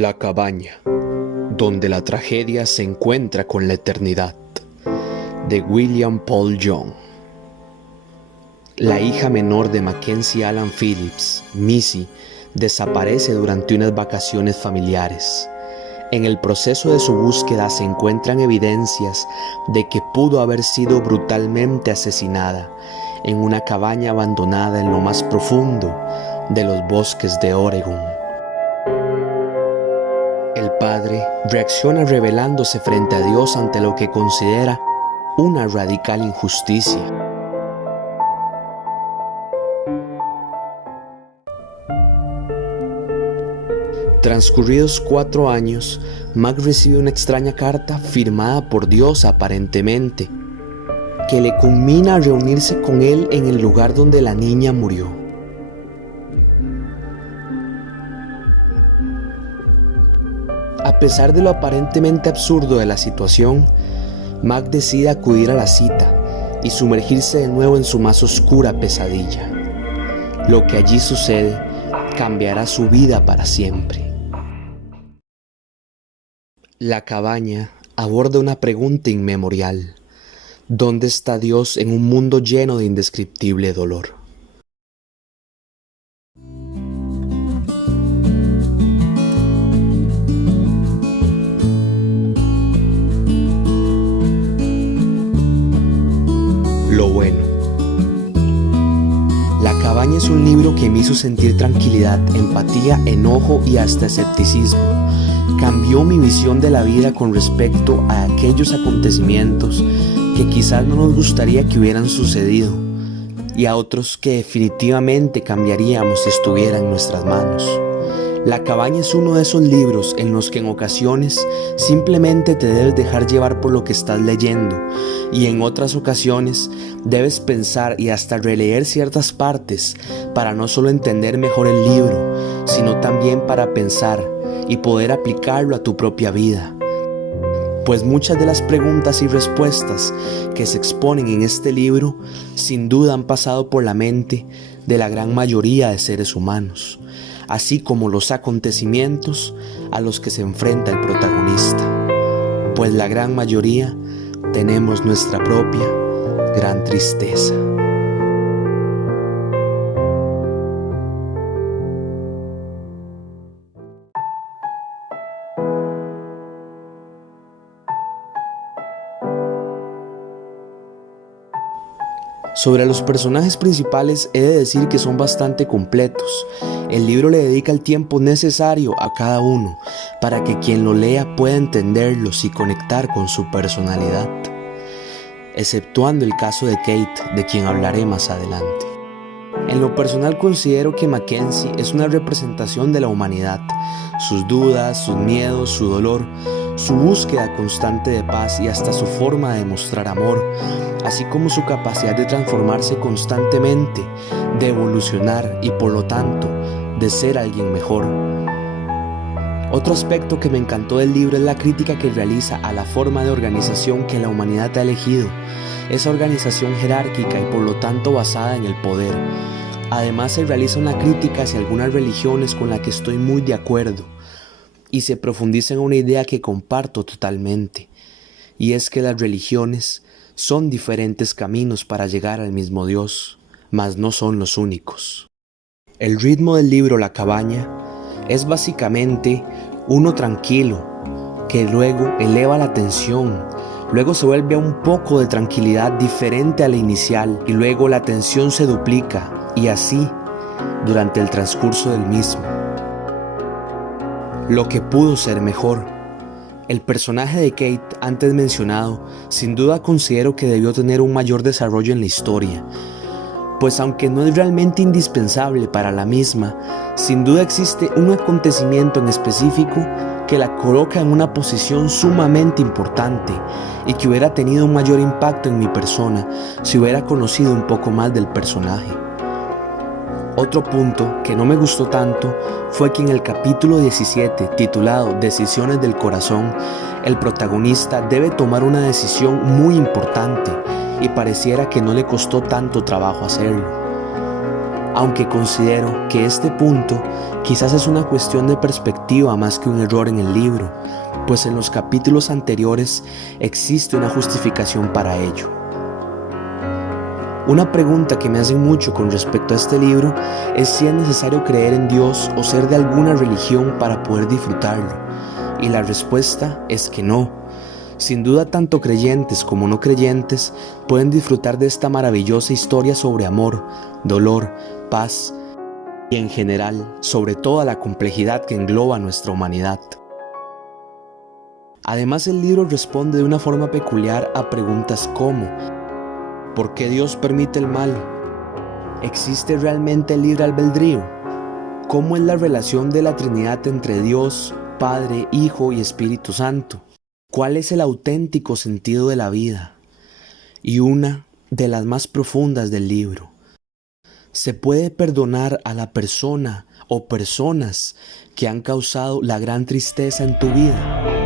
La cabaña, donde la tragedia se encuentra con la eternidad, de William Paul Young. La hija menor de Mackenzie Allan Phillips, Missy, desaparece durante unas vacaciones familiares. En el proceso de su búsqueda se encuentran evidencias de que pudo haber sido brutalmente asesinada en una cabaña abandonada en lo más profundo de los bosques de Oregon. El padre reacciona rebelándose frente a Dios ante lo que considera una radical injusticia. Transcurridos 4 años, Mac recibe una extraña carta firmada por Dios aparentemente, que le conmina a reunirse con él en el lugar donde la niña murió. A pesar de lo aparentemente absurdo de la situación, Mac decide acudir a la cita y sumergirse de nuevo en su más oscura pesadilla. Lo que allí sucede cambiará su vida para siempre. La cabaña aborda una pregunta inmemorial: ¿dónde está Dios en un mundo lleno de indescriptible dolor? Lo bueno. La cabaña es un libro que me hizo sentir tranquilidad, empatía, enojo y hasta escepticismo. Cambió mi visión de la vida con respecto a aquellos acontecimientos que quizás no nos gustaría que hubieran sucedido, y a otros que definitivamente cambiaríamos si estuviera en nuestras manos. La cabaña es uno de esos libros en los que en ocasiones simplemente te debes dejar llevar por lo que estás leyendo, y en otras ocasiones debes pensar y hasta releer ciertas partes para no solo entender mejor el libro, sino también para pensar y poder aplicarlo a tu propia vida. Pues muchas de las preguntas y respuestas que se exponen en este libro sin duda han pasado por la mente de la gran mayoría de seres humanos, así como los acontecimientos a los que se enfrenta el protagonista, pues la gran mayoría tenemos nuestra propia gran tristeza. Sobre los personajes principales he de decir que son bastante completos. El libro le dedica el tiempo necesario a cada uno para que quien lo lea pueda entenderlos y conectar con su personalidad, exceptuando el caso de Kate, de quien hablaré más adelante. En lo personal considero que Mackenzie es una representación de la humanidad, sus dudas, sus miedos, su dolor, su búsqueda constante de paz y hasta su forma de mostrar amor, así como su capacidad de transformarse constantemente, de evolucionar y por lo tanto de ser alguien mejor. Otro aspecto que me encantó del libro es la crítica que realiza a la forma de organización que la humanidad ha elegido, esa organización jerárquica y por lo tanto basada en el poder. Además se realiza una crítica hacia algunas religiones con la que estoy muy de acuerdo, y se profundiza en una idea que comparto totalmente, y es que las religiones son diferentes caminos para llegar al mismo Dios, mas no son los únicos. El ritmo del libro La cabaña es básicamente uno tranquilo, que luego eleva la tensión, luego se vuelve a un poco de tranquilidad diferente a la inicial, y luego la tensión se duplica, y así durante el transcurso del mismo. Lo que pudo ser mejor. El personaje de Kate, antes mencionado, sin duda considero que debió tener un mayor desarrollo en la historia, pues aunque no es realmente indispensable para la misma, sin duda existe un acontecimiento en específico que la coloca en una posición sumamente importante y que hubiera tenido un mayor impacto en mi persona si hubiera conocido un poco más del personaje. Otro punto que no me gustó tanto fue que en el capítulo 17, titulado Decisiones del Corazón, el protagonista debe tomar una decisión muy importante y pareciera que no le costó tanto trabajo hacerlo. aunque considero que este punto quizás es una cuestión de perspectiva más que un error en el libro, pues en los capítulos anteriores existe una justificación para ello. Una pregunta que me hacen mucho con respecto a este libro es si es necesario creer en Dios o ser de alguna religión para poder disfrutarlo, y la respuesta es que no. Sin duda, tanto creyentes como no creyentes pueden disfrutar de esta maravillosa historia sobre amor, dolor, paz y en general sobre toda la complejidad que engloba nuestra humanidad. Además, el libro responde de una forma peculiar a preguntas como: ¿por qué Dios permite el mal? ¿Existe realmente el libre albedrío? ¿Cómo es la relación de la Trinidad entre Dios, Padre, Hijo y Espíritu Santo? ¿Cuál es el auténtico sentido de la vida? Y una de las más profundas del libro: ¿se puede perdonar a la persona o personas que han causado la gran tristeza en tu vida?